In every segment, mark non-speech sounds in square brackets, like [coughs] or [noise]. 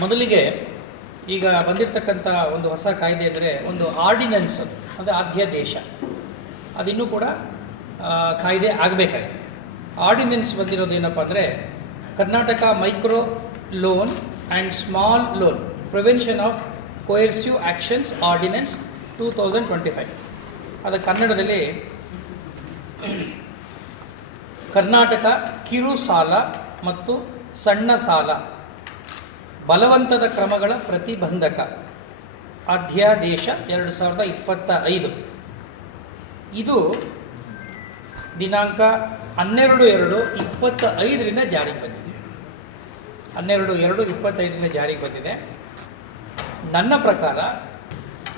ಮೊದಲಿಗೆ ಈಗ ಬಂದಿರತಕ್ಕಂಥ ಒಂದು ಹೊಸ ಕಾಯ್ದೆ ಅಂದರೆ ಒಂದು ಆರ್ಡಿನೆನ್ಸ್ ಅಂದರೆ ಅಧ್ಯಾದೇಶ ಅದಿನ್ನೂ ಕೂಡ ಕಾಯ್ದೆ ಆಗಬೇಕಾಗಿದೆ. ಆರ್ಡಿನೆನ್ಸ್ ಬಂದಿರೋದು ಏನಪ್ಪ ಅಂದರೆ Karnataka micro loan and small loan prevention of coercive actions ordinance two thousand twenty five ಅದು ಕನ್ನಡದಲ್ಲಿ ಕರ್ನಾಟಕ ಕಿರು ಸಾಲ ಮತ್ತು ಸಣ್ಣ ಸಾಲ. ಬಲವಂತದ ಕ್ರಮಗಳ ಪ್ರತಿಬಂಧಕ. ಅಧ್ಯಾದೇಶ ಎರಡು ಸಾವಿರದ ಇಪ್ಪತ್ತ ಐದು ಇದು ದಿನಾಂಕ ಹನ್ನೆರಡು ಎರಡು ಇಪ್ಪತ್ತ ಐದರಿಂದ ಜಾರಿಗೆ ಬಂದಿದೆ. ಹನ್ನೆರಡು ಎರಡು ಇಪ್ಪತ್ತೈದರಿಂದ ಜಾರಿಗೆ ಬಂದಿದೆ. ನನ್ನ ಪ್ರಕಾರ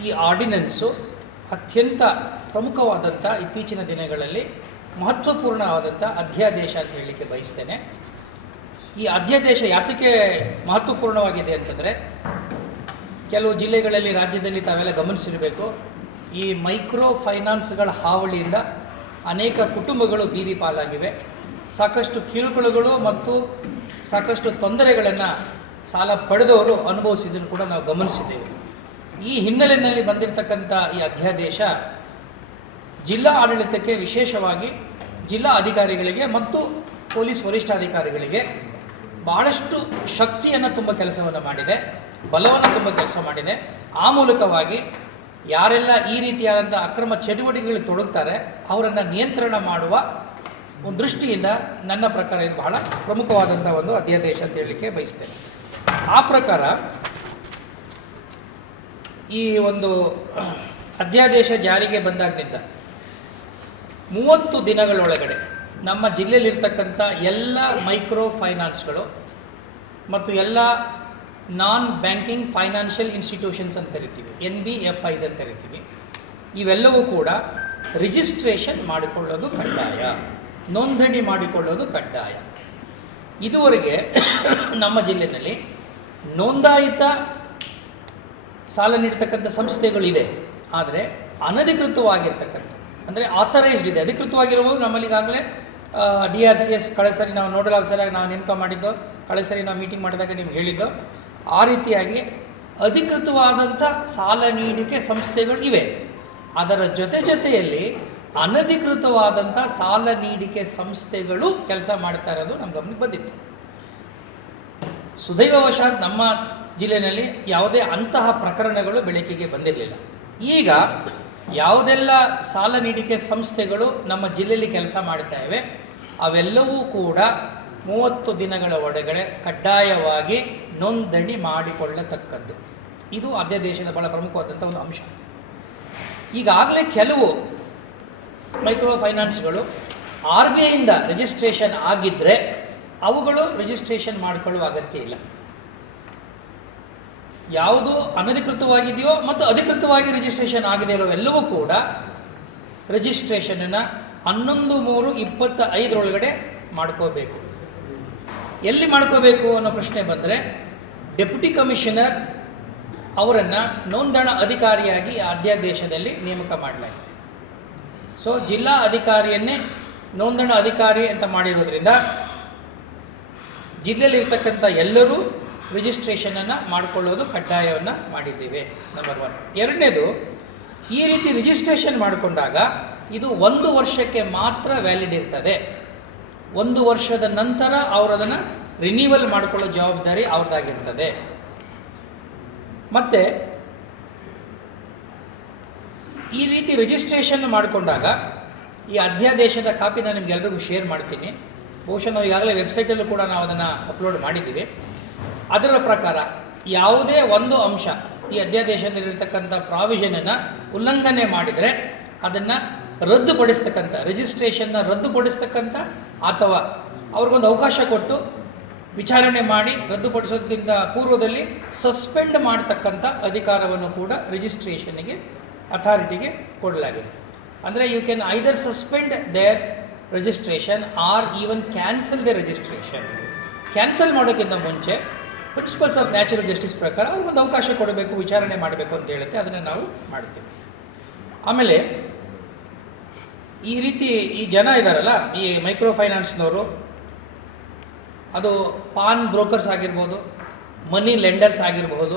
ಈ ಆರ್ಡಿನೆನ್ಸು ಅತ್ಯಂತ ಪ್ರಮುಖವಾದಂಥ ಇತ್ತೀಚಿನ ದಿನಗಳಲ್ಲಿ ಮಹತ್ವಪೂರ್ಣವಾದಂಥ ಅಧ್ಯಾದೇಶ ಅಂತ ಹೇಳಲಿಕ್ಕೆ ಬಯಸ್ತೇನೆ. ಈ ಅಧ್ಯಾದೇಶ ಯಾತಕ್ಕೆ ಮಹತ್ವಪೂರ್ಣವಾಗಿದೆ ಅಂತಂದರೆ ಕೆಲವು ಜಿಲ್ಲೆಗಳಲ್ಲಿ ರಾಜ್ಯದಲ್ಲಿ ತಾವೆಲ್ಲ ಗಮನಿಸಿರಬೇಕು. ಈ ಮೈಕ್ರೋ ಫೈನಾನ್ಸ್ಗಳ ಹಾವಳಿಯಿಂದ ಅನೇಕ ಕುಟುಂಬಗಳು ಬೀದಿ ಪಾಲಾಗಿವೆ. ಸಾಕಷ್ಟು ಕಿರುಕುಳಗಳು ಮತ್ತು ಸಾಕಷ್ಟು ತೊಂದರೆಗಳನ್ನು ಸಾಲ ಪಡೆದವರು ಅನುಭವಿಸಿದ್ದನ್ನು ಕೂಡ ನಾವು ಗಮನಿಸಿದ್ದೇವೆ. ಈ ಹಿನ್ನೆಲೆಯಲ್ಲಿ ಬಂದಿರತಕ್ಕಂಥ ಈ ಅಧ್ಯಾದೇಶ ಜಿಲ್ಲಾ ಆಡಳಿತಕ್ಕೆ ವಿಶೇಷವಾಗಿ ಜಿಲ್ಲಾ ಅಧಿಕಾರಿಗಳಿಗೆ ಮತ್ತು ಪೊಲೀಸ್ ವರಿಷ್ಠಾಧಿಕಾರಿಗಳಿಗೆ ಬಹಳಷ್ಟು ಶಕ್ತಿಯನ್ನು ತುಂಬ ಕೆಲಸವನ್ನು ಮಾಡಿದೆ, ಬಲವನ್ನು ತುಂಬ ಕೆಲಸ ಮಾಡಿದೆ. ಆ ಮೂಲಕವಾಗಿ ಯಾರೆಲ್ಲ ಈ ರೀತಿಯಾದಂಥ ಅಕ್ರಮ ಚಟುವಟಿಕೆಗಳಲ್ಲಿ ತೊಡಗ್ತಾರೆ, ಅವರನ್ನು ನಿಯಂತ್ರಣ ಮಾಡುವ ಒಂದು ದೃಷ್ಟಿಯಿಂದ ನನ್ನ ಪ್ರಕಾರ ಇದು ಬಹಳ ಪ್ರಮುಖವಾದಂಥ ಒಂದು ಅಧ್ಯಾದೇಶ ಅಂತ ಹೇಳಲಿಕ್ಕೆ ಬಯಸ್ತೇನೆ. ಆ ಪ್ರಕಾರ ಈ ಒಂದು ಅಧ್ಯಾದೇಶ ಜಾರಿಗೆ ಬಂದಾಗಿನಿಂದ ಮೂವತ್ತು ದಿನಗಳೊಳಗಡೆ ನಮ್ಮ ಜಿಲ್ಲೆಯಲ್ಲಿರ್ತಕ್ಕಂಥ ಎಲ್ಲ ಮೈಕ್ರೋ ಫೈನಾನ್ಸ್ಗಳು ಮತ್ತು ಎಲ್ಲ ನಾನ್ ಬ್ಯಾಂಕಿಂಗ್ ಫೈನಾನ್ಷಿಯಲ್ ಇನ್ಸ್ಟಿಟ್ಯೂಷನ್ಸ್ ಅಂತ ಕರಿತೀವಿ ಎನ್ ಬಿ ಎಫ್ ಐಸ್ ಅಂತ ಕರಿತೀವಿ. ಇವೆಲ್ಲವೂ ಕೂಡ ರಿಜಿಸ್ಟ್ರೇಷನ್ ಮಾಡಿಕೊಳ್ಳೋದು ಕಡ್ಡಾಯ, ನೋಂದಣಿ ಮಾಡಿಕೊಳ್ಳೋದು ಕಡ್ಡಾಯ. ಇದುವರೆಗೆ [coughs] ನಮ್ಮ ಜಿಲ್ಲೆಯಲ್ಲಿ ನೋಂದಾಯಿತ ಸಾಲ ನೀಡ್ತಕ್ಕಂಥ ಸಂಸ್ಥೆಗಳಿದೆ. ಆದರೆ ಅನಧಿಕೃತವಾಗಿರ್ತಕ್ಕಂಥ, ಅಂದರೆ ಆಥರೈಸ್ಡ್ ಇದೆ, ಅಧಿಕೃತವಾಗಿರುವವರು ನಮ್ಮಲ್ಲಿ ಈಗಾಗಲೇ ಡಿ ಆರ್ ಸಿ ಎಸ್ ಕಳೆದ ಸರಿ ನಾವು ನೋಡಲ್ ಆಫೀಸರಾಗಿ ನಾವು ನೇಮಕ ಮಾಡಿದ್ದು ಕಳೆ ಸರಿ ನಾವು ಮೀಟಿಂಗ್ ಮಾಡಿದಾಗ ನಿಮ್ಗೆ ಹೇಳಿದ್ದು. ಆ ರೀತಿಯಾಗಿ ಅಧಿಕೃತವಾದಂಥ ಸಾಲ ನೀಡಿಕೆ ಸಂಸ್ಥೆಗಳು ಇವೆ. ಅದರ ಜೊತೆ ಜೊತೆಯಲ್ಲಿ ಅನಧಿಕೃತವಾದಂಥ ಸಾಲ ನೀಡಿಕೆ ಸಂಸ್ಥೆಗಳು ಕೆಲಸ ಮಾಡ್ತಾ ಇರೋದು ನಮ್ಮ ಗಮನಕ್ಕೆ ಬಂದಿತ್ತು. ಸುದೈವವಶಾತ್ ನಮ್ಮ ಜಿಲ್ಲೆಯಲ್ಲಿ ಯಾವುದೇ ಅಂತಹ ಪ್ರಕರಣಗಳು ಬೆಳಕಿಗೆ ಬಂದಿರಲಿಲ್ಲ. ಈಗ ಯಾವುದೆಲ್ಲ ಸಾಲ ನೀಡಿಕೆ ಸಂಸ್ಥೆಗಳು ನಮ್ಮ ಜಿಲ್ಲೆಯಲ್ಲಿ ಕೆಲಸ ಮಾಡ್ತಾ ಇವೆ ಅವೆಲ್ಲವೂ ಕೂಡ ಮೂವತ್ತು ದಿನಗಳ ಒಳಗಡೆ ಕಡ್ಡಾಯವಾಗಿ ನೋಂದಣಿ ಮಾಡಿಕೊಳ್ಳತಕ್ಕದ್ದು. ಇದು ಅದೇ ದೇಶದ ಬಹಳ ಪ್ರಮುಖವಾದಂಥ ಒಂದು ಅಂಶ. ಈಗಾಗಲೇ ಕೆಲವು ಮೈಕ್ರೋ ಫೈನಾನ್ಸ್ಗಳು ಆರ್ ಬಿ ಐಯಿಂದ ರಿಜಿಸ್ಟ್ರೇಷನ್ ಆಗಿದ್ದರೆ ಅವುಗಳು ರಿಜಿಸ್ಟ್ರೇಷನ್ ಮಾಡಿಕೊಳ್ಳುವ ಅಗತ್ಯ ಇಲ್ಲ. ಯಾವುದು ಅನಧಿಕೃತವಾಗಿದೆಯೋ ಮತ್ತು ಅಧಿಕೃತವಾಗಿ ರಿಜಿಸ್ಟ್ರೇಷನ್ ಇರೋ ಎಲ್ಲವೂ ಕೂಡ ರಿಜಿಸ್ಟ್ರೇಷನನ್ನು ಹನ್ನೊಂದು ಮೂರು ಇಪ್ಪತ್ತ ಐದರೊಳಗಡೆ ಮಾಡ್ಕೋಬೇಕು. ಎಲ್ಲಿ ಮಾಡ್ಕೋಬೇಕು ಅನ್ನೋ ಪ್ರಶ್ನೆ ಬಂದರೆ ಡೆಪ್ಯೂಟಿ ಕಮಿಷನರ್ ಅವರನ್ನು ನೋಂದಣ ಅಧಿಕಾರಿಯಾಗಿ ಅಧ್ಯಾದೇಶದಲ್ಲಿ ನೇಮಕ ಮಾಡಲಾಗಿದೆ. ಸೊ ಜಿಲ್ಲಾ ಅಧಿಕಾರಿಯನ್ನೇ ನೋಂದಣ ಅಧಿಕಾರಿ ಅಂತ ಮಾಡಿರೋದ್ರಿಂದ ಜಿಲ್ಲೆಯಲ್ಲಿರ್ತಕ್ಕಂಥ ಎಲ್ಲರೂ ರಿಜಿಸ್ಟ್ರೇಷನನ್ನು ಮಾಡಿಕೊಳ್ಳೋದು ಕಡ್ಡಾಯವನ್ನು ಮಾಡಿದ್ದೇವೆ ನಂಬರ್ ಒನ್ ಎರಡನೇದು, ಈ ರೀತಿ ರಿಜಿಸ್ಟ್ರೇಷನ್ ಮಾಡಿಕೊಂಡಾಗ ಇದು ಒಂದು ವರ್ಷಕ್ಕೆ ಮಾತ್ರ ವ್ಯಾಲಿಡ್ ಇರ್ತದೆ. ಒಂದು ವರ್ಷದ ನಂತರ ಅವರದನ್ನು ರಿನೀವಲ್ ಮಾಡಿಕೊಳ್ಳೋ ಜವಾಬ್ದಾರಿ ಅವ್ರದ್ದಾಗಿರ್ತದೆ. ಮತ್ತು, ಈ ರೀತಿ ರಿಜಿಸ್ಟ್ರೇಷನ್ ಮಾಡಿಕೊಂಡಾಗ ಈ ಅಧ್ಯಾದೇಶದ ಕಾಪಿ ನಾನು ನಿಮಗೆಲ್ಲರಿಗೂ ಶೇರ್ ಮಾಡ್ತೀನಿ. ಬಹುಶಃ ನಾವು ಈಗಾಗಲೇ ವೆಬ್ಸೈಟಲ್ಲೂ ಕೂಡ ನಾವು ಅದನ್ನು ಅಪ್ಲೋಡ್ ಮಾಡಿದ್ದೀವಿ. ಅದರ ಪ್ರಕಾರ ಯಾವುದೇ ಒಂದು ಅಂಶ ಈ ಅಧ್ಯಾದೇಶದಲ್ಲಿರ್ತಕ್ಕಂಥ ಪ್ರಾವಿಷನನ್ನು ಉಲ್ಲಂಘನೆ ಮಾಡಿದರೆ ಅದನ್ನು ರದ್ದುಪಡಿಸ್ತಕ್ಕಂಥ ರಿಜಿಸ್ಟ್ರೇಷನ್ನ ರದ್ದುಪಡಿಸ್ತಕ್ಕಂಥ ಅಥವಾ ಅವ್ರಿಗೊಂದು ಅವಕಾಶ ಕೊಟ್ಟು ವಿಚಾರಣೆ ಮಾಡಿ ರದ್ದುಪಡಿಸೋದಕ್ಕಿಂತ ಪೂರ್ವದಲ್ಲಿ ಸಸ್ಪೆಂಡ್ ಮಾಡ್ತಕ್ಕಂಥ ಅಧಿಕಾರವನ್ನು ಕೂಡ ರಿಜಿಸ್ಟ್ರೇಷನ್ಗೆ ಅಥಾರಿಟಿಗೆ ಕೊಡಲಾಗಿದೆ. ಅಂದರೆ you can either suspend their registration or even cancel the registration cancel ಮಾಡೋಕ್ಕಿಂತ ಮುಂಚೆ ಪ್ರಿನ್ಸಿಪಲ್ಸ್ ಆಫ್ ನ್ಯಾಚುರಲ್ ಜಸ್ಟಿಸ್ ಪ್ರಕಾರ ಅವ್ರಿಗೊಂದು ಅವಕಾಶ ಕೊಡಬೇಕು, ವಿಚಾರಣೆ ಮಾಡಬೇಕು ಅಂತ ಹೇಳುತ್ತೆ, ಅದನ್ನು ನಾವು ಮಾಡ್ತೀವಿ. ಆಮೇಲೆ ಈ ರೀತಿ ಈ ಜನ ಇದ್ದಾರಲ್ಲ ಈ ಮೈಕ್ರೋ ಫೈನಾನ್ಸ್ನವರು ಅದು ಪಾನ್ ಬ್ರೋಕರ್ಸ್ ಆಗಿರ್ಬೋದು, ಮನಿ ಲೆಂಡರ್ಸ್ ಆಗಿರಬಹುದು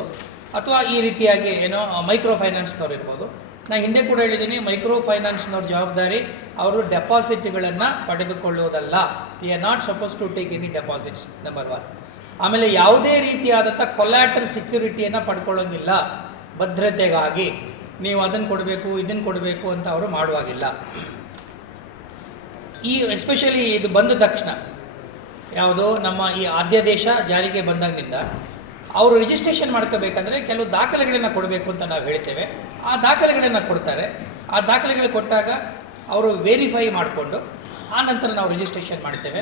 ಅಥವಾ ಈ ರೀತಿಯಾಗಿ ಏನೋ ಮೈಕ್ರೋ ಫೈನಾನ್ಸ್ನವ್ರು ಇರ್ಬೋದು. ನಾನು ಹಿಂದೆ ಕೂಡ ಹೇಳಿದ್ದೀನಿ ಮೈಕ್ರೋ ಫೈನಾನ್ಸ್ನವ್ರ ಜವಾಬ್ದಾರಿ ಅವರು ಡೆಪಾಸಿಟ್ಗಳನ್ನು ಪಡೆದುಕೊಳ್ಳುವುದಲ್ಲ we are not suppose to take any deposits number one ಆಮೇಲೆ ಯಾವುದೇ ರೀತಿಯಾದಂಥ ಕೊಲ್ಯಾಟ್ರಲ್ ಸೆಕ್ಯೂರಿಟಿಯನ್ನು ಪಡ್ಕೊಳ್ಳೋಂಗಿಲ್ಲ. ಭದ್ರತೆಗಾಗಿ. ನೀವು ಅದನ್ನು ಕೊಡಬೇಕು, ಇದನ್ನು ಕೊಡಬೇಕು ಅಂತ ಅವರು ಮಾಡುವಾಗಿಲ್ಲ. ಈ ಎಸ್ಪೆಷಲಿ ಇದು ಬಂದ ತಕ್ಷಣ, ಯಾವುದು ನಮ್ಮ ಈ ಆದ್ಯದೇಶ ಜಾರಿಗೆ ಬಂದಾಗಿನಿಂದ, ಅವರು ರಿಜಿಸ್ಟ್ರೇಷನ್ ಮಾಡ್ಕೋಬೇಕಂದ್ರೆ ಕೆಲವು ದಾಖಲೆಗಳನ್ನು ಕೊಡಬೇಕು ಅಂತ ನಾವು ಹೇಳ್ತೇವೆ. ಆ ದಾಖಲೆಗಳನ್ನು ಕೊಡ್ತಾರೆ. ಆ ದಾಖಲೆಗಳು ಕೊಟ್ಟಾಗ ಅವರು ವೆರಿಫೈ ಮಾಡಿಕೊಂಡು, ಆ ನಂತರ ನಾವು ರಿಜಿಸ್ಟ್ರೇಷನ್ ಮಾಡ್ತೇವೆ.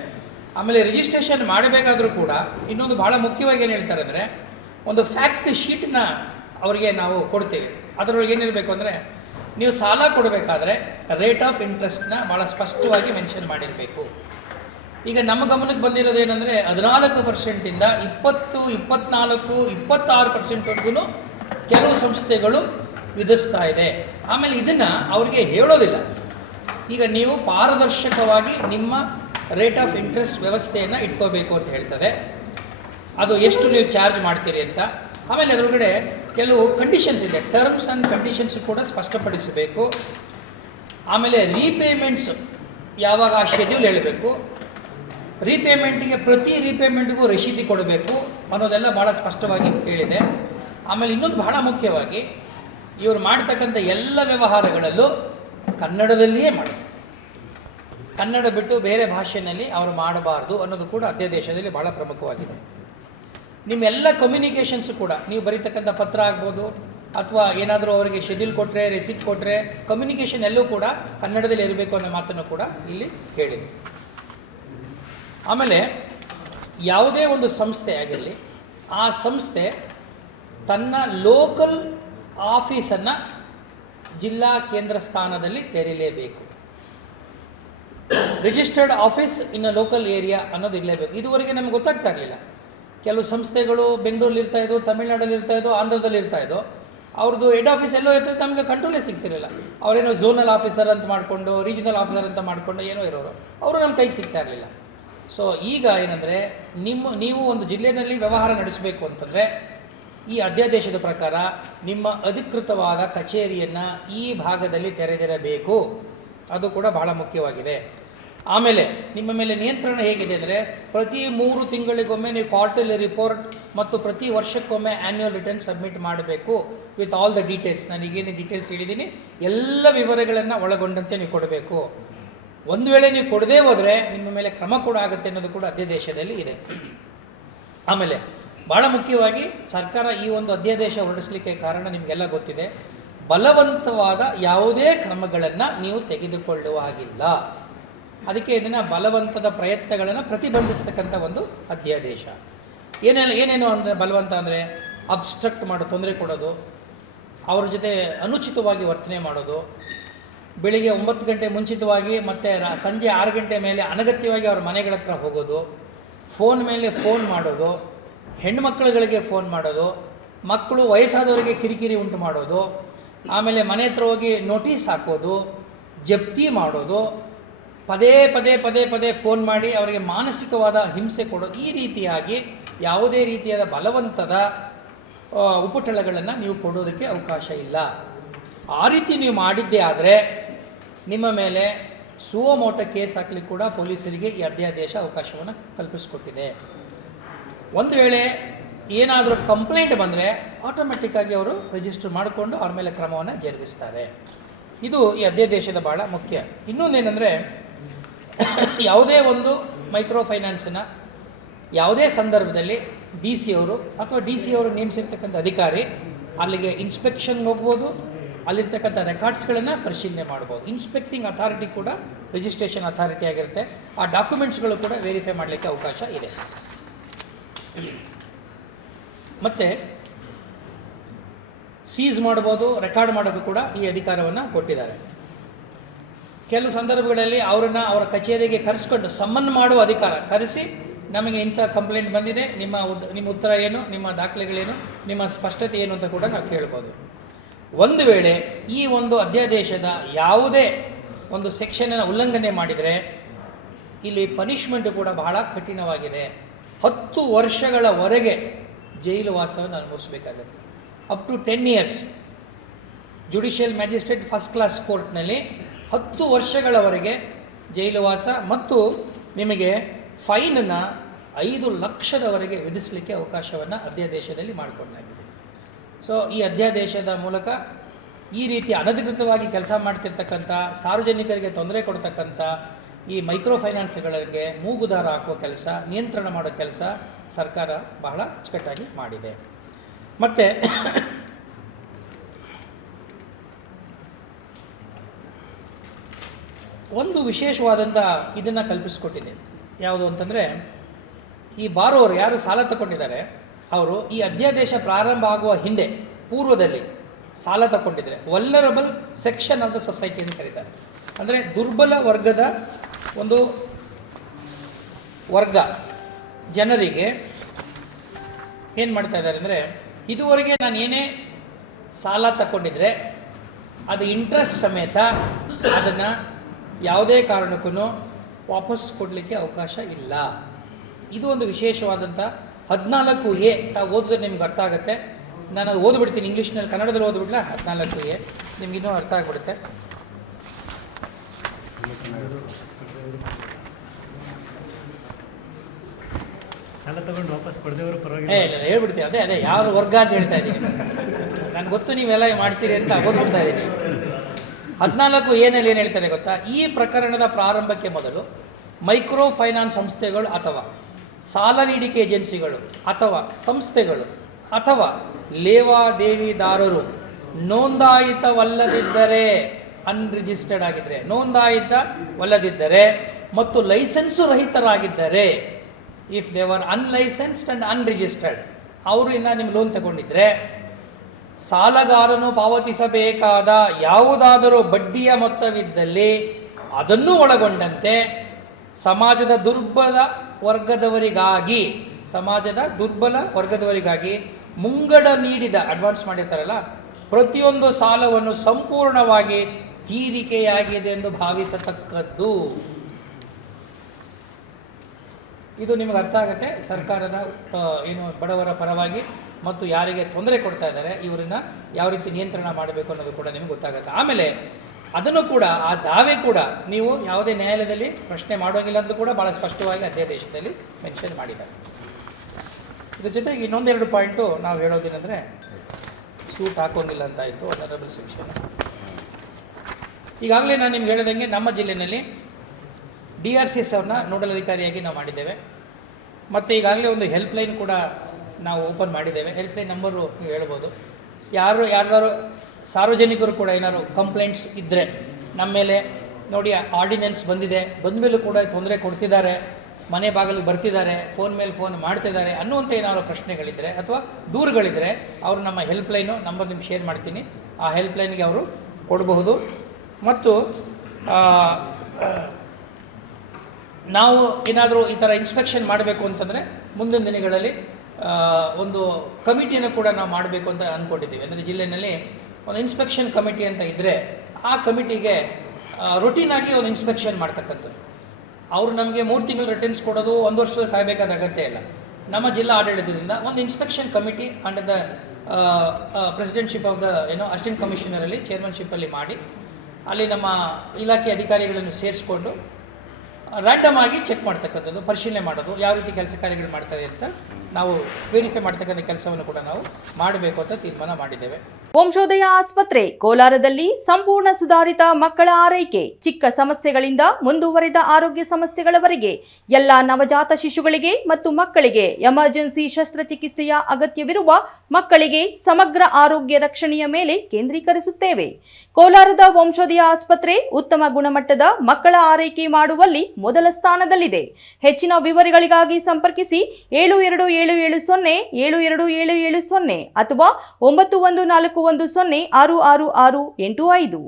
ಆಮೇಲೆ ರಿಜಿಸ್ಟ್ರೇಷನ್ ಮಾಡಬೇಕಾದ್ರೂ ಕೂಡ, ಇನ್ನೊಂದು ಭಾಳ ಮುಖ್ಯವಾಗಿ ಏನು ಹೇಳ್ತಾರೆ ಅಂದರೆ, ಒಂದು ಫ್ಯಾಕ್ಟ್ ಶೀಟನ್ನ ಅವರಿಗೆ ನಾವು ಕೊಡ್ತೇವೆ. ಅದರೊಳಗೆ ಏನಿರಬೇಕು ಅಂದರೆ ನೀವು ಸಾಲ ಕೊಡಬೇಕಾದ್ರೆ ರೇಟ್ ಆಫ್ ಇಂಟ್ರೆಸ್ಟ್ನ ಭಾಳ ಸ್ಪಷ್ಟವಾಗಿ ಮೆನ್ಷನ್ ಮಾಡಿರಬೇಕು. ಈಗ ನಮ್ಮ ಗಮನಕ್ಕೆ ಬಂದಿರೋದು ಏನಂದರೆ ಹದಿನಾಲ್ಕು ಪರ್ಸೆಂಟಿಂದ ಇಪ್ಪತ್ತು, ಇಪ್ಪತ್ನಾಲ್ಕು, ಇಪ್ಪತ್ತಾರು ಪರ್ಸೆಂಟ್ವರೆಗೂ ಕೆಲವು ಸಂಸ್ಥೆಗಳು ವಿಧಿಸ್ತಾ ಇದೆ. ಆಮೇಲೆ ಇದನ್ನು ಅವರಿಗೆ ಹೇಳೋದಿಲ್ಲ. ಈಗ ನೀವು ಪಾರದರ್ಶಕವಾಗಿ ನಿಮ್ಮ ರೇಟ್ ಆಫ್ ಇಂಟ್ರೆಸ್ಟ್ ವ್ಯವಸ್ಥೆಯನ್ನು ಇಟ್ಕೋಬೇಕು ಅಂತ ಹೇಳ್ತದೆ. ಅದು ಎಷ್ಟು ನೀವು ಚಾರ್ಜ್ ಮಾಡ್ತೀರಿ ಅಂತ. ಆಮೇಲೆ ಅದರೊಳಗಡೆ ಕೆಲವು ಕಂಡೀಷನ್ಸ್ ಇದೆ. ಟರ್ಮ್ಸ್ ಆ್ಯಂಡ್ ಕಂಡೀಷನ್ಸ್ ಕೂಡ ಸ್ಪಷ್ಟಪಡಿಸಬೇಕು. ಆಮೇಲೆ ರೀಪೇಮೆಂಟ್ಸ್ ಯಾವಾಗ ಆ ಶೆಡ್ಯೂಲ್ ಹೇಳಬೇಕು. ರೀಪೇಮೆಂಟಿಗೆ ಪ್ರತಿ ರೀಪೇಮೆಂಟ್ಗೂ ರಶೀದಿ ಕೊಡಬೇಕು ಅನ್ನೋದೆಲ್ಲ ಭಾಳ ಸ್ಪಷ್ಟವಾಗಿ ಹೇಳಿದೆ. ಆಮೇಲೆ ಇನ್ನೊಂದು ಬಹಳ ಮುಖ್ಯವಾಗಿ ಇವರು ಮಾಡ್ತಕ್ಕಂಥ ಎಲ್ಲ ವ್ಯವಹಾರಗಳಲ್ಲೂ ಕನ್ನಡದಲ್ಲಿಯೇ ಮಾಡಬೇಕು ಕನ್ನಡ ಬಿಟ್ಟು ಬೇರೆ ಭಾಷೆಯಲ್ಲಿ ಅವರು ಮಾಡಬಾರ್ದು ಅನ್ನೋದು ಕೂಡ ಅಧ್ಯಾದೇಶದಲ್ಲಿ ಭಾಳ ಪ್ರಮುಖವಾಗಿದೆ. ನಿಮ್ಮೆಲ್ಲ ಕಮ್ಯುನಿಕೇಷನ್ಸು ಕೂಡ, ನೀವು ಬರೀತಕ್ಕಂಥ ಪತ್ರ ಆಗ್ಬೋದು, ಅಥವಾ ಏನಾದರೂ ಅವರಿಗೆ ಶೆಡ್ಯೂಲ್ ಕೊಟ್ಟರೆ ರೆಸಿಟ್ ಕೊಟ್ಟರೆ ಕಮ್ಯುನಿಕೇಷನ್ ಎಲ್ಲೂ ಕೂಡ ಕನ್ನಡದಲ್ಲಿ ಇರಬೇಕು ಅನ್ನೋ ಮಾತನ್ನು ಕೂಡ ಇಲ್ಲಿ ಹೇಳಿದೆ. ಆಮೇಲೆ, ಯಾವುದೇ ಒಂದು ಸಂಸ್ಥೆ ಆಗಿರಲಿ, ಆ ಸಂಸ್ಥೆ ತನ್ನ ಲೋಕಲ್ ಆಫೀಸನ್ನು ಜಿಲ್ಲಾ ಕೇಂದ್ರ ಸ್ಥಾನದಲ್ಲಿ ತೆರೀಲೇಬೇಕು. Registered office in local area ಅನ್ನೋದು ಇರಲೇಬೇಕು. ಇದುವರೆಗೆ ನಮ್ಗೆ ಗೊತ್ತಾಗ್ತಾ ಇರಲಿಲ್ಲ. ಕೆಲವು ಸಂಸ್ಥೆಗಳು ಬೆಂಗಳೂರಲ್ಲಿ ಇರ್ತಾ ಇದ್ದವು ತಮಿಳ್ನಾಡಲ್ಲಿ ಇರ್ತಾ ಇದ್ದವು ಆಂಧ್ರದಲ್ಲಿ ಇರ್ತಾ ಇದ್ದವು ಅವ್ರದ್ದು ಹೆಡ್ ಆಫೀಸ್ ಎಲ್ಲೋ ಇರ್ತದೆ ನಮಗೆ ಕಂಟ್ರೋಲೇ ಸಿಗ್ತಿರಲಿಲ್ಲ. ಅವರೇನೋ ಝೋನಲ್ ಆಫೀಸರ್ ಅಂತ ಮಾಡಿಕೊಂಡು ರೀಜನಲ್ ಆಫೀಸರ್ ಅಂತ ಮಾಡಿಕೊಂಡು ಏನೋ ಇರೋರು. ಅವರು ನಮ್ಮ ಕೈಗೆ ಸಿಗ್ತಾ ಇರಲಿಲ್ಲ. ಸೊ ಈಗ ಏನಂದರೆ, ನಿಮ್ಮ, ನೀವು ಒಂದು ಜಿಲ್ಲೆಯಲ್ಲಿ ವ್ಯವಹಾರ ನಡೆಸಬೇಕು ಅಂತಂದರೆ, ಈ ಅಧ್ಯಾದೇಶದ ಪ್ರಕಾರ ನಿಮ್ಮ ಅಧಿಕೃತವಾದ ಕಚೇರಿಯನ್ನು ಈ ಭಾಗದಲ್ಲಿ ತೆರೆದಿರಬೇಕು. ಅದು ಕೂಡ ಬಹಳ ಮುಖ್ಯವಾಗಿದೆ. ಆಮೇಲೆ ನಿಮ್ಮ ಮೇಲೆ ನಿಯಂತ್ರಣ ಹೇಗಿದೆ ಅಂದರೆ ಪ್ರತಿ ಮೂರು ತಿಂಗಳಿಗೊಮ್ಮೆ ನೀವು ಕ್ವಾರ್ಟರ್ಲಿ ರಿಪೋರ್ಟ್ ಮತ್ತು ಪ್ರತಿ ವರ್ಷಕ್ಕೊಮ್ಮೆ ಆ್ಯನ್ಯುವಲ್ ರಿಟರ್ನ್ ಸಬ್ಮಿಟ್ ಮಾಡಬೇಕು ವಿತ್ ಆಲ್ ದ ಡೀಟೇಲ್ಸ್ ನಾನು ಈಗೇನು ಡೀಟೇಲ್ಸ್ ಹೇಳಿದ್ದೀನಿ. ಎಲ್ಲ ವಿವರಗಳನ್ನು ಒಳಗೊಂಡಂತೆ ನೀವು ಕೊಡಬೇಕು. ಒಂದು ವೇಳೆ ನೀವು ಕೊಡದೇ ಹೋದರೆ ನಿಮ್ಮ ಮೇಲೆ ಕ್ರಮ ಕೂಡ ಆಗುತ್ತೆ ಅನ್ನೋದು ಕೂಡ ಅಧ್ಯಾದೇಶದಲ್ಲಿ ಇದೆ. ಆಮೇಲೆ ಭಾಳ ಮುಖ್ಯವಾಗಿ ಸರ್ಕಾರ ಈ ಒಂದು ಅಧ್ಯಾದೇಶ ಹೊರಡಿಸಲಿಕ್ಕೆ ಕಾರಣ ನಿಮಗೆಲ್ಲ ಗೊತ್ತಿದೆ. ಬಲವಂತವಾದ ಯಾವುದೇ ಕ್ರಮಗಳನ್ನು ನೀವು ತೆಗೆದುಕೊಳ್ಳುವ ಹಾಗಿಲ್ಲ. ಅದಕ್ಕೆ ಇದನ್ನು ಬಲವಂತದ ಪ್ರಯತ್ನಗಳನ್ನು ಪ್ರತಿಬಂಧಿಸ್ತಕ್ಕಂಥ ಒಂದು ಅಧ್ಯಾದೇಶ. ಏನೇನು ಏನೇನು ಅಂದರೆ ಬಲವಂತ ಅಂದರೆ ಅಬ್ಸ್ಟ್ರಕ್ಟ್ ಮಾಡೋ ತೊಂದರೆ ಕೊಡೋದು, ಅವ್ರ ಜೊತೆ ಅನುಚಿತವಾಗಿ ವರ್ತನೆ ಮಾಡೋದು, ಬೆಳಿಗ್ಗೆ ಒಂಬತ್ತು ಗಂಟೆ ಮುಂಚಿತವಾಗಿ ಮತ್ತು ಸಂಜೆ ಆರು ಗಂಟೆ ಮೇಲೆ ಅನಗತ್ಯವಾಗಿ ಅವ್ರ ಮನೆಗಳ ಹತ್ರ ಹೋಗೋದು, ಫೋನ್ ಮೇಲೆ ಫೋನ್ ಮಾಡೋದು, ಹೆಣ್ಮಕ್ಳುಗಳಿಗೆ ಫೋನ್ ಮಾಡೋದು, ಮಕ್ಕಳು ವಯಸ್ಸಾದವರಿಗೆ ಕಿರಿಕಿರಿ ಉಂಟು ಮಾಡೋದು, ಆಮೇಲೆ ಮನೆ ಹತ್ರ ಹೋಗಿ ನೋಟಿಸ್ ಹಾಕೋದು, ಜಪ್ತಿ ಮಾಡೋದು ಪದೇ ಪದೇ ಪದೇ ಪದೇ ಫೋನ್ ಮಾಡಿ ಅವರಿಗೆ ಮಾನಸಿಕವಾದ ಹಿಂಸೆ ಕೊಡೋದು ಈ ರೀತಿಯಾಗಿ ಯಾವುದೇ ರೀತಿಯಾದ ಬಲವಂತದ ಉಪಟಳಗಳನ್ನು ನೀವು ಕೊಡೋದಕ್ಕೆ ಅವಕಾಶ ಇಲ್ಲ. ಆ ರೀತಿ ನೀವು ಮಾಡಿದ್ದೇ ಆದರೆ ನಿಮ್ಮ ಮೇಲೆ ಸುವಮೋಟ ಕೇಸ್ ಹಾಕ್ಲಿಕ್ಕೆ ಕೂಡ ಪೊಲೀಸರಿಗೆ ಈ ಅಧ್ಯಾದೇಶ ಅವಕಾಶವನ್ನು ಕಲ್ಪಿಸಿಕೊಟ್ಟಿದೆ. ಒಂದು ವೇಳೆ ಏನಾದರೂ ಕಂಪ್ಲೇಂಟ್ ಬಂದರೆ ಆಟೋಮೆಟಿಕ್ಕಾಗಿ ಅವರು ರಿಜಿಸ್ಟರ್ ಮಾಡಿಕೊಂಡು ಅವ್ರ ಮೇಲೆ ಕ್ರಮವನ್ನು ಜರುಗಿಸ್ತಾರೆ. ಇದು ಈ ಅಧ್ಯಾದೇಶದ ಭಾಳ ಮುಖ್ಯ. ಇನ್ನೊಂದೇನೆಂದರೆ ಯಾವುದೇ ಒಂದು ಮೈಕ್ರೋ ಫೈನಾನ್ಸಿನ ಯಾವುದೇ ಸಂದರ್ಭದಲ್ಲಿ ಡಿ ಸಿ ಅವರು ಅಥವಾ ಡಿ ಸಿ ಅವರು ನೇಮಿಸಿರ್ತಕ್ಕಂಥ ಅಧಿಕಾರಿ ಅಲ್ಲಿಗೆ ಇನ್ಸ್ಪೆಕ್ಷನ್ ಹೋಗ್ಬೋದು, ಅಲ್ಲಿರ್ತಕ್ಕಂಥ ರೆಕಾರ್ಡ್ಸ್ಗಳನ್ನು ಪರಿಶೀಲನೆ ಮಾಡ್ಬೋದು. ಇನ್ಸ್ಪೆಕ್ಟಿಂಗ್ ಅಥಾರಿಟಿ ಕೂಡ ರಿಜಿಸ್ಟ್ರೇಷನ್ ಅಥಾರಿಟಿ ಆಗಿರುತ್ತೆ. ಆ ಡಾಕ್ಯುಮೆಂಟ್ಸ್ಗಳು ಕೂಡ ವೆರಿಫೈ ಮಾಡಲಿಕ್ಕೆ ಅವಕಾಶ ಇದೆ. ಮತ್ತು ಸೀಸ್ ಮಾಡ್ಬೋದು, ರೆಕಾರ್ಡ್ ಮಾಡೋದು ಕೂಡ ಈ ಅಧಿಕಾರವನ್ನು ಕೊಟ್ಟಿದ್ದಾರೆ. ಕೆಲವು ಸಂದರ್ಭಗಳಲ್ಲಿ ಅವರನ್ನು ಅವರ ಕಚೇರಿಗೆ ಕರೆಸ್ಕೊಂಡು ಸಮ್ಮನ್ ಮಾಡುವ ಅಧಿಕಾರ ಕರೆಸಿ ನಮಗೆ ಇಂಥ ಕಂಪ್ಲೇಂಟ್ ಬಂದಿದೆ. ನಿಮ್ಮ ಉದ್, ನಿಮ್ಮ ಉತ್ತರ ಏನು? ನಿಮ್ಮ ದಾಖಲೆಗಳೇನು? ನಿಮ್ಮ ಸ್ಪಷ್ಟತೆ ಏನು ಅಂತ ಕೂಡ ನಾವು ಕೇಳ್ಬೋದು. ಒಂದು ವೇಳೆ ಈ ಒಂದು ಅಧ್ಯಾದೇಶದ ಯಾವುದೇ ಒಂದು ಸೆಕ್ಷನನ್ನು ಉಲ್ಲಂಘನೆ ಮಾಡಿದರೆ ಇಲ್ಲಿ ಪನಿಷ್ಮೆಂಟ್ ಕೂಡ ಬಹಳ ಕಠಿಣವಾಗಿದೆ. ಹತ್ತು ವರ್ಷಗಳವರೆಗೆ ಜೈಲು ವಾಸವನ್ನು ಅನುಭವಿಸಬೇಕಾಗುತ್ತೆ up to ten years judicial magistrate first class ಕೋರ್ಟ್ನಲ್ಲಿ ಹತ್ತು ವರ್ಷಗಳವರೆಗೆ ಜೈಲುವಾಸ ಮತ್ತು ನಿಮಗೆ ಫೈನನ್ನು ಐದು ಲಕ್ಷದವರೆಗೆ ವಿಧಿಸಲಿಕ್ಕೆ ಅವಕಾಶವನ್ನು ಅಧ್ಯಾದೇಶದಲ್ಲಿ ಮಾಡಿಕೊಡಲಾಗಿದೆ. ಸೊ ಈ ಅಧ್ಯಾದೇಶದ ಮೂಲಕ ಈ ರೀತಿ ಅನಧಿಕೃತವಾಗಿ ಕೆಲಸ ಮಾಡ್ತಿರ್ತಕ್ಕಂಥ, ಸಾರ್ವಜನಿಕರಿಗೆ ತೊಂದರೆ ಕೊಡ್ತಕ್ಕಂಥ ಈ ಮೈಕ್ರೋ ಫೈನಾನ್ಸ್ಗಳಿಗೆ ಮೂಗುದಾರ ಹಾಕುವ ಕೆಲಸ, ನಿಯಂತ್ರಣ ಮಾಡೋ ಕೆಲಸ ಸರ್ಕಾರ ಬಹಳ ಅಚ್ಚುಕಟ್ಟಾಗಿ ಮಾಡಿದೆ. ಮತ್ತು ಒಂದು ವಿಶೇಷವಾದಂಥ ಇದನ್ನು ಕಲ್ಪಿಸಿಕೊಟ್ಟಿದೆ ಯಾವುದು ಅಂತಂದರೆ, ಈ ಬಾರೋರು ಯಾರು ಸಾಲ ತಗೊಂಡಿದ್ದಾರೆ ಅವರು ಈ ಅಧ್ಯಾದೇಶ ಪ್ರಾರಂಭ ಆಗುವ ಹಿಂದೆ, ಪೂರ್ವದಲ್ಲಿ ಸಾಲ ತಗೊಂಡಿದ್ದಾರೆ vulnerable section of the society ಅಂತ ಕರೀತಾರೆ. ಅಂದರೆ ದುರ್ಬಲ ವರ್ಗದ ಒಂದು ವರ್ಗ, ಜನರಿಗೆ ಏನು ಮಾಡ್ತಾ ಇದ್ದಾರೆ ಅಂದರೆ, ಇದುವರೆಗೆ ನಾನು ಏನೇ ಸಾಲ ತಗೊಂಡಿದ್ರೆ ಅದು ಇಂಟ್ರೆಸ್ಟ್ ಸಮೇತ ಅದನ್ನು ಯಾವುದೇ ಕಾರಣಕ್ಕೂ ವಾಪಸ್ ಕೊಡಲಿಕ್ಕೆ ಅವಕಾಶ ಇಲ್ಲ. ಇದು ಒಂದು ವಿಶೇಷವಾದಂಥ ಹದಿನಾಲ್ಕು ಎ ತಾವು ಓದಿದ್ರೆ ನಿಮ್ಗೆ ಅರ್ಥ ಆಗುತ್ತೆ. ನಾನು ಅದು ಓದ್ಬಿಡ್ತೀನಿ ಇಂಗ್ಲೀಷ್ನಲ್ಲಿ ಕನ್ನಡದಲ್ಲಿ ಓದ್ಬಿಟ್ಲ? ಹದಿನಾಲ್ಕು ಎ. ನಿಮಗಿನ್ನೂ ಅರ್ಥ ಆಗಿಬಿಡುತ್ತೆ. ಸಾಲ ತಗೊಂಡು ವಾಪಸ್ ಕೊಡದೇವರು ಏ ಇಲ್ಲ ಇಲ್ಲ, ಹೇಳ್ಬಿಡ್ತೀನಿ. ಅದೇ ಅದೇ ಯಾವ ವರ್ಗ ಅಂತ ಹೇಳ್ತಾ ಇದ್ದೀನಿ. ನನಗೆ ಗೊತ್ತು ನೀವೆಲ್ಲ ಮಾಡ್ತೀರಿ ಅಂತ ಓದ್ಬಿಡ್ತಾ ಇದ್ದೀನಿ. ಹದಿನಾಲ್ಕು ಏನಲ್ಲಿ ಏನು ಹೇಳ್ತಾರೆ ಗೊತ್ತಾ? ಈ ಪ್ರಕರಣದ ಪ್ರಾರಂಭಕ್ಕೆ ಮೊದಲು ಮೈಕ್ರೋ ಫೈನಾನ್ಸ್ ಸಂಸ್ಥೆಗಳು ಅಥವಾ ಸಾಲ ನೀಡಿಕೆ ಏಜೆನ್ಸಿಗಳು ಅಥವಾ ಸಂಸ್ಥೆಗಳು ಅಥವಾ ಲೇವಾದೇವಿದಾರರು ನೋಂದಾಯಿತವಲ್ಲದಿದ್ದರೆ ಅನ್ರಿಜಿಸ್ಟರ್ಡ್ ಆಗಿದ್ದರೆ ನೋಂದಾಯಿತವಲ್ಲದಿದ್ದರೆ ಮತ್ತು ಲೈಸೆನ್ಸು ರಹಿತರಾಗಿದ್ದರೆ ಇಫ್ ದೇವರ್ ಅನ್ಲೈಸೆನ್ಸ್ಡ್ ಆ್ಯಂಡ್ ಅನ್ರಿಜಿಸ್ಟರ್ಡ್ ಅವರು ಇನ್ನು ನಿಮ್ಮ ಲೋನ್ ತಗೊಂಡಿದ್ರೆ ಸಾಲಗಾರನು ಪಾವತಿಸಬೇಕಾದ ಯಾವುದಾದರೂ ಬಡ್ಡಿಯ ಮೊತ್ತವಿದ್ದಲ್ಲಿ ಅದನ್ನು ಒಳಗೊಂಡಂತೆ ಸಮಾಜದ ದುರ್ಬಲ ವರ್ಗದವರಿಗಾಗಿ, ಸಮಾಜದ ದುರ್ಬಲ ವರ್ಗದವರಿಗಾಗಿ ಮುಂಗಡ ನೀಡಿದ ಅಡ್ವಾನ್ಸ್ ಮಾಡಿರ್ತಾರಲ್ಲ, ಪ್ರತಿಯೊಂದು ಸಾಲವನ್ನು ಸಂಪೂರ್ಣವಾಗಿ ತೀರಿಕೆಯಾಗಿದೆ ಎಂದು ಭಾವಿಸತಕ್ಕದ್ದು. ಇದು ನಿಮಗೆ ಅರ್ಥ ಆಗುತ್ತೆ. ಸರ್ಕಾರದ ಏನು ಬಡವರ ಪರವಾಗಿ ಮತ್ತು ಯಾರಿಗೆ ತೊಂದರೆ ಕೊಡ್ತಾ ಇದ್ದಾರೆ, ಇವರನ್ನ ಯಾವ ರೀತಿ ನಿಯಂತ್ರಣ ಮಾಡಬೇಕು ಅನ್ನೋದು ಕೂಡ ನಿಮಗೆ ಗೊತ್ತಾಗುತ್ತೆ. ಆಮೇಲೆ ಅದನ್ನು ಕೂಡ, ಆ ದಾವೆ ಕೂಡ ನೀವು ಯಾವುದೇ ನ್ಯಾಯಾಲಯದಲ್ಲಿ ಪ್ರಶ್ನೆ ಮಾಡೋಂಗಿಲ್ಲ ಅಂತ ಕೂಡ ಭಾಳ ಸ್ಪಷ್ಟವಾಗಿ ಅಧ್ಯಾದೇಶದಲ್ಲಿ ಮೆನ್ಷನ್ ಮಾಡಿದ್ದಾರೆ. ಇದ್ರ ಜೊತೆಗೆ ಇನ್ನೊಂದೆರಡು ಪಾಯಿಂಟು ನಾವು ಹೇಳೋದೇನೆಂದರೆ, ಸೂಟ್ ಹಾಕೋಂಗಿಲ್ಲ ಅಂತ ಆಯಿತು ಅನರಬಲ್ ಸೆಕ್ಷನ್ ಈಗಾಗಲೇ ನಾನು ನಿಮ್ಗೆ ಹೇಳಿದಂಗೆ ನಮ್ಮ ಜಿಲ್ಲೆಯಲ್ಲಿ ಡಿ ಆರ್ ಸಿ ಎಸ್ ಅವ್ರನ್ನ ನೋಡಲ್ ಅಧಿಕಾರಿಯಾಗಿ ನಾವು ಮಾಡಿದ್ದೇವೆ. ಮತ್ತು ಈಗಾಗಲೇ ಒಂದು ಹೆಲ್ಪ್ಲೈನ್ ಕೂಡ ನಾವು ಓಪನ್ ಮಾಡಿದ್ದೇವೆ. ಹೆಲ್ಪ್ಲೈನ್ ನಂಬರು ನೀವು ಹೇಳ್ಬೋದು. ಯಾರು ಯಾರ್ದಾರು ಸಾರ್ವಜನಿಕರು ಕೂಡ ಏನಾದ್ರು ಕಂಪ್ಲೇಂಟ್ಸ್ ಇದ್ದರೆ ನಮ್ಮ ಮೇಲೆ ನೋಡಿ ಆರ್ಡಿನೆನ್ಸ್ ಬಂದಿದೆ. ಬಂದ ಮೇಲೂ ಕೂಡ ತೊಂದರೆ ಕೊಡ್ತಿದ್ದಾರೆ. ಮನೆ ಬಾಗಿಲಿಗೆ ಬರ್ತಿದ್ದಾರೆ. ಫೋನ್ ಮೇಲೆ ಫೋನ್ ಮಾಡ್ತಿದ್ದಾರೆ ಅನ್ನುವಂಥ ಏನಾದ್ರು ಪ್ರಶ್ನೆಗಳಿದ್ದರೆ ಅಥವಾ ದೂರುಗಳಿದ್ದರೆ ಅವರು ನಮ್ಮ ಹೆಲ್ಪ್ಲೈನು ನಂಬರ್ ನಿಮ್ಗೆ ಶೇರ್ ಮಾಡ್ತೀನಿ. ಆ ಹೆಲ್ಪ್ಲೈನ್ಗೆ ಅವರು ಕೊಡಬಹುದು. ಮತ್ತು ನಾವು ಏನಾದರೂ ಈ ಥರ ಇನ್ಸ್ಪೆಕ್ಷನ್ ಮಾಡಬೇಕು ಅಂತಂದರೆ ಮುಂದಿನ ದಿನಗಳಲ್ಲಿ ಒಂದು ಕಮಿಟಿಯನ್ನು ಕೂಡ ನಾವು ಮಾಡಬೇಕು ಅಂತ ಅಂದ್ಕೊಂಡಿದ್ದೀವಿ ಅಂದರೆ ಜಿಲ್ಲೆಯಲ್ಲಿ ಒಂದು ಇನ್ಸ್ಪೆಕ್ಷನ್ ಕಮಿಟಿ ಅಂತ ಇದ್ದರೆ ಆ ಕಮಿಟಿಗೆ ರೊಟೀನಾಗಿ ಒಂದು ಇನ್ಸ್ಪೆಕ್ಷನ್ ಮಾಡ್ತಕ್ಕಂಥದ್ದು. ಅವರು ನಮಗೆ ಮೂರು ತಿಂಗಳು ರಿಟರ್ನ್ಸ್ ಕೊಡೋದು, ಒಂದು ವರ್ಷದ ಕಾಯಬೇಕಾದ ಅಗತ್ಯ ಇಲ್ಲ. ನಮ್ಮ ಜಿಲ್ಲಾ ಆಡಳಿತದಿಂದ ಒಂದು inspection committee under the presidentship of the ಏನೋ ಅಸಿಸ್ಟೆಂಟ್ ಕಮಿಷನರಲ್ಲಿ ಚೇರ್ಮನ್ಶಿಪ್ಪಲ್ಲಿ ಮಾಡಿ, ಅಲ್ಲಿ ನಮ್ಮ ಇಲಾಖೆ ಅಧಿಕಾರಿಗಳನ್ನು ಸೇರಿಸ್ಕೊಂಡು ರ್ಯಾಂಡಮ್ ಆಗಿ ಚೆಕ್ ಮಾಡ್ತಕ್ಕಂಥದ್ದು ಪರಿಶೀಲನೆ ಮಾಡೋದು ಯಾವ ರೀತಿ ಕೆಲಸ ಕಾರ್ಯಗಳು ಮಾಡ್ತಾ ಇದೆ ಅಂತ. ನಾವು ವೆರಿಫೈ ಮಾಡ್ತಕ್ಕಂಥ ಕೆಲಸವನ್ನು ಕೂಡ ನಾವು ಮಾಡಬೇಕು ಅಂತ ತೀರ್ಮಾನ ಮಾಡಿದ್ದೇವೆ. ವಂಶೋದಯ ಆಸ್ಪತ್ರೆ, ಕೋಲಾರದಲ್ಲಿ ಸಂಪೂರ್ಣ ಸುಧಾರಿತ ಮಕ್ಕಳ ಆರೈಕೆ, ಚಿಕ್ಕ ಸಮಸ್ಯೆಗಳಿಂದ ಮುಂದುವರೆದ ಆರೋಗ್ಯ ಸಮಸ್ಯೆಗಳವರೆಗೆ ಎಲ್ಲ ನವಜಾತ ಶಿಶುಗಳಿಗೆ ಮತ್ತು ಮಕ್ಕಳಿಗೆ ಎಮರ್ಜೆನ್ಸಿ ಶಸ್ತ್ರಚಿಕಿತ್ಸೆಯ ಅಗತ್ಯವಿರುವ ಮಕ್ಕಳಿಗೆ ಸಮಗ್ರ ಆರೋಗ್ಯ ರಕ್ಷಣೆಯ ಮೇಲೆ ಕೇಂದ್ರೀಕರಿಸುತ್ತೇವೆ. ಕೋಲಾರದ ವಂಶೋದಯ ಆಸ್ಪತ್ರೆ ಉತ್ತಮ ಗುಣಮಟ್ಟದ ಮಕ್ಕಳ ಆರೈಕೆ ಮಾಡುವಲ್ಲಿ ಮೊದಲ ಸ್ಥಾನದಲ್ಲಿದೆ. ಹೆಚ್ಚಿನ ವಿವರಗಳಿಗಾಗಿ ಸಂಪರ್ಕಿಸಿ ಏಳು ಎರಡು ಏಳು ಏಳು ಸೊನ್ನೆ, ಏಳು ಎರಡು ಏಳು ಏಳು ಸೊನ್ನೆ ಅಥವಾ ಒಂಬತ್ತು ಒಂದು ನಾಲ್ಕು ಒಂದು ಸೊನ್ನೆ ಆರು ಆರು ಆರು ಎಂಟು ಐದು.